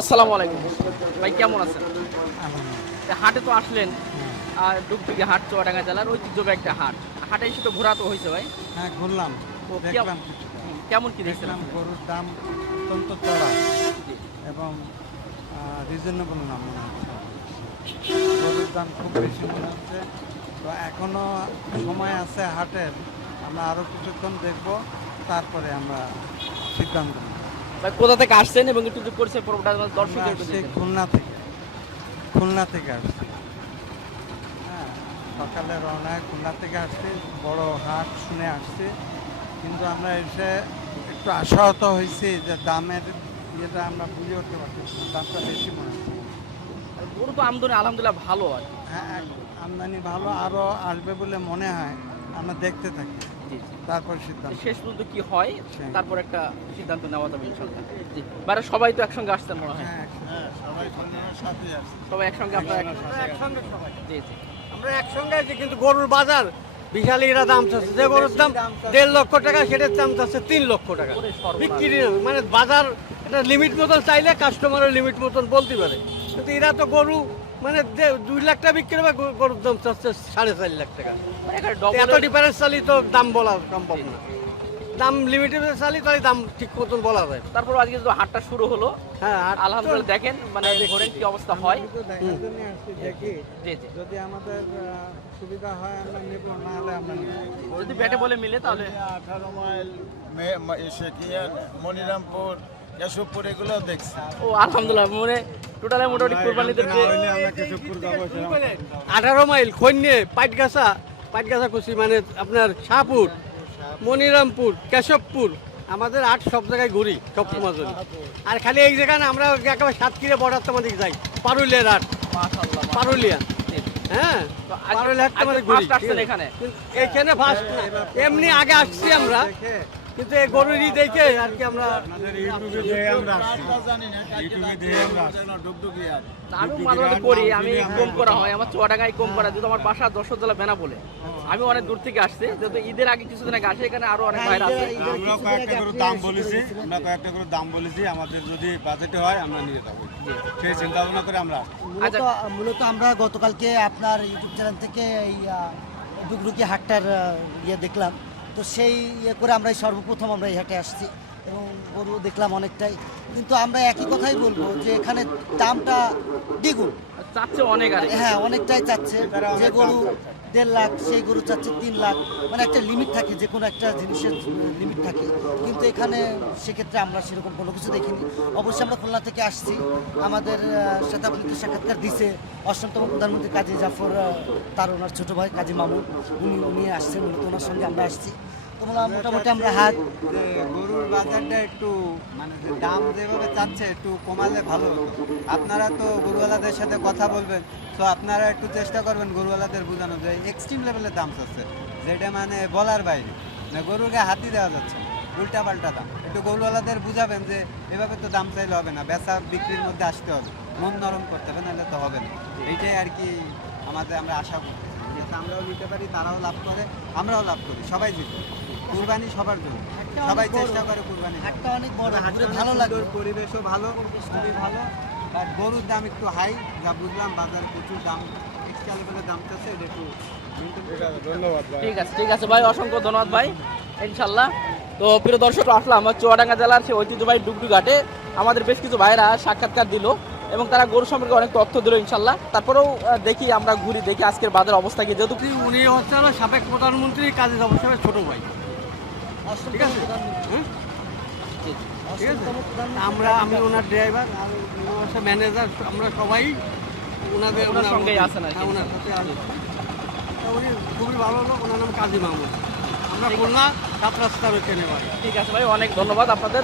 আসসালামু আলাইকুম ভাই, কেমন আছেন? হাটে তো আসলেন, আর ডুগডুগি হাট চুয়াডাঙ্গা জেলার ঐতিহ্যবাহী একটা হাট। হাটে এসে তো ঘোরা তো হয়েছে ভাই। হ্যাঁ, ঘুরলাম, তো দেখলাম কিছুটা। কেমন কি দেখছেন দেখলাম আপনি? গরুর দাম অত্যন্ত চড়া জি। এবং রিজনেবল না মনে হচ্ছে। গরুর দাম খুব বেশি মনে হচ্ছে। তো এখনো সময় আছে হাটের, আমরা আরও কিছুক্ষণ দেখব, তারপরে আমরা সিদ্ধান্ত নেব। ভাই কোথা থেকে আসছেন এবং একটু পরিচয় পর্বটা আমরা দর্শকদের একটু আসছি দিবেন। খুলনা থেকে আসছি। হ্যাঁ, সকালে রওনা হয়ে খুলনা থেকে আসছি, বড় হাট শুনে আসছি, কিন্তু আমরা এসে একটু আশাহত হয়েছি যে দামের ইয়েটা আমরা বুঝে উঠতে পারতেছি না, দামটা বেশি মনে হচ্ছে। আর গরু তো আমদানি আলহামদুলিল্লাহ ভালো আর কি। হ্যাঁ, আমদানি ভালো, আরও আসবে বলে মনে হয়। আমরা দেখতে থাকি, জি জি। তারপর সিদ্ধান্ত। শেষ পর্যন্ত কি হয় সেই। তারপর একটা সিদ্ধান্ত নেওয়া যাবে ইনশাল্লাহ। জি। বাইরে সবাই তো একসঙ্গে আসছেন মনে হয়। হ্যাঁ, সবাই খুলনার সাথে আসছে। সবাই একসঙ্গে আপনারা একসঙ্গে সবাই জি জি। আমরা একসঙ্গে আছি, কিন্তু গরুর বাজার বিশাল এরা দাম চাচ্ছে। যে গরুর দাম 1.5 লক্ষ টাকা, সেটার দাম চাচ্ছে 3 লক্ষ টাকা ওরে সর্বনাশ। বিক্রি। মানে বাজার একটা লিমিট মতন চাইলে কাস্টমারের লিমিট মতন বলতে পারে, কিন্তু এরা তো গরু মানে 2 লাখ টাকা বিক্রি হবে, গরুর দাম চাচ্ছে 4.5 লাখ টাকা। মানে এখানে এত ডবল ডিফারেন্স চালি তো দাম বলা সম্ভব না। দাম লিমিটেড চালি তাহলে দাম ঠিক মতন বলা যায়। তারপর আজকে তো হাটটা শুরু হলো। হ্যাঁ, আর আলহামদুলিল্লাহ দেখেন মানে ঘোরেন কি অবস্থা হয়। আমরা তো দেখার জন্য আসছি, দেখি জি জি। যদি আমাদের সুবিধা হয় আমরা নেব, না হলে আমরা নেব। যদি ব্যাটে বলে মিলে তাহলে 18 মাইল শেখিয়ার, মনিরামপুর, কেশবপুর এগুলো দেখছি। ও আলহামদুলিল্লাহ মানে টোটালে মোটামুটি কুরবানিদের যে আমরা কেশবপুর যাবো, 18 মাইল খৈন্যে পাটগাছা কুচি, মানে আপনার শাহপুর, মনিরামপুর, কেশবপুর, আমাদের 8 সব জায়গায় ঘুরি সব সময় ধরি। আর খালি এই জায়গায় না, আমরা একেবারে সাতক্ষীরা বর্ডার তোমাদের যাই, পারুলিয়ার হাট, মাশাআল্লাহ পারুলিয়া। হ্যাঁ, তো আজ- পারুলিয়া হাট আজকে আমাদের ঘুরি। first আসছেন এখানে? কিন্তু এখানে ফার্স্ট না, এমনি আগে আসছি আমরা, কিন্তু এই গরুরই দেখে আর কি আমরা ইউটিউবে দেখে আমরা আসছি। জানি না ইউটিউবে দেখে আমরা আসছি। ডুগডুগি আর আমি মাঝে মাঝে করি, আমি কম করা হয়, আমার চুয়াডাঙ্গায় কম করা, যেহেতু আমার বাসা যশোর জেলা বেনা বলে। আমি অনেক দূর থেকে আসছি, যেহেতু ঈদের আগে কিছুদিন আগে আসি, এখানে আরো অনেক ভাইরা আছে। আমরা কয়েকটা করে দাম বলেছি, আমাদের যদি বাজেটে হয় আমরা নিয়ে যাবো, সেই চিন্তা ভাবনা করে আমরা আসছি। আচ্ছা। মূলত আমরা গতকালকে আপনার ইউটিউব চ্যানেল থেকে এই ডুগডুগি হাটটার ইয়ে দেখলাম, তো সেই ইয়ে করে আমরা সর্বপ্রথম আমরা এই হাটে আসছি এবং গরু দেখলাম অনেকটাই, কিন্তু আমরা একই কথাই বলবো যে এখানে দামটা দ্বিগুণ। চাচ্ছে অনেক আর কি। হ্যাঁ, অনেকটাই চাচ্ছে। যে গরু 1.5 লাখ সেই গরু চাচ্ছে 3 লাখ, মানে একটা লিমিট থাকে, যে কোনো একটা জিনিসের লিমিট থাকে, কিন্তু এখানে সেক্ষেত্রে আমরা সেরকম কোনো কিছু দেখিনি। অবশ্যই আমরা খুলনা থেকে আসছি, আমাদের সাথে আপনাদের সাক্ষাৎকার দিছে অষ্টমতম প্রধানমন্ত্রী কাজী জাফর, তার ওনার ছোটো ভাই কাজী মামুন, উনি আসছেন, মূলত ওনার সঙ্গে আমরা আসছি। তো মোটামুটি আমরা হাট যে গরুর বাজারটা একটু মানে যে দাম যেভাবে চাচ্ছে একটু কমালে ভালো হতো। আপনারা তো গরুওয়ালাদের সাথে কথা বলবেন, তো আপনারা একটু চেষ্টা করবেন গরুওয়ালাদের বোঝানো যে এক্সট্রিম লেভেলের দাম চাচ্ছে, যেটা মানে বলার বাইরে, না গরুকে হাতি দেওয়া যাচ্ছে না, উল্টা পাল্টা দাম। একটু গরুওয়ালাদের বুঝাবেন যে এভাবে তো দাম চাইলে হবে না, বেচা বিক্রির মধ্যে আসতে হবে, মন নরম করতে হবে, নাহলে তো হবে না। এইটাই আর কি আমরা আশা করি, যাতে আমরাও নিতে পারি, তারাও লাভ করে, আমরাও লাভ করি, সবাই জিতে। কুরবানি সবার জন্য, সবাই চেষ্টা করে কুরবানি। হাটটা অনেক বড়, হাটটা ভালো লাগে। পরিবেশও ভালো, খুবই ভালো। আর গরুর দাম একটু হাই, যা বুঝলাম বাজারে প্রচুর দাম, এক্সট্রা লেভেলের দাম চাচ্ছে, এটা একটু ধন্যবাদ ভাই। ঠিক আছে ভাই, অসংখ্য ধন্যবাদ ভাই, ইনশাল্লাহ। তো প্রিয় দর্শক, আসলাম আমার চুয়াডাঙ্গা জেলার সেই ঐতিহ্যবাহী ডুগডুগ ঘাটে। আমাদের বেশ কিছু ভাইরা সাক্ষাৎকার দিল এবং তারা গরু সম্পর্কে অনেক তথ্য দিল ইনশাল্লাহ। তারপরেও দেখি, আমরা ঘুরি, দেখি আজকের বাজার অবস্থা কি, যেহেতু উনি হচ্ছে হলো সাবেক প্রধানমন্ত্রী কাজী জাফর সাহেবের ছোট ভাই। ঠিক আছে, হ্যাঁ? ঠিক আছে? আমি ওনার ড্রাইভার, ম্যানেজার, আমরা সবাই ওনার সঙ্গেই আছেন আর কি। হ্যাঁ, ওনার সাথে আছি। তা উনি খুবই ভালো লোক, ওনার নাম কাজী মাহমুদ। আমরা খুলনা 7 রাস্তার ওখানে বাড়ি। ঠিক আছে ভাই, অনেক ধন্যবাদ আপনাদের।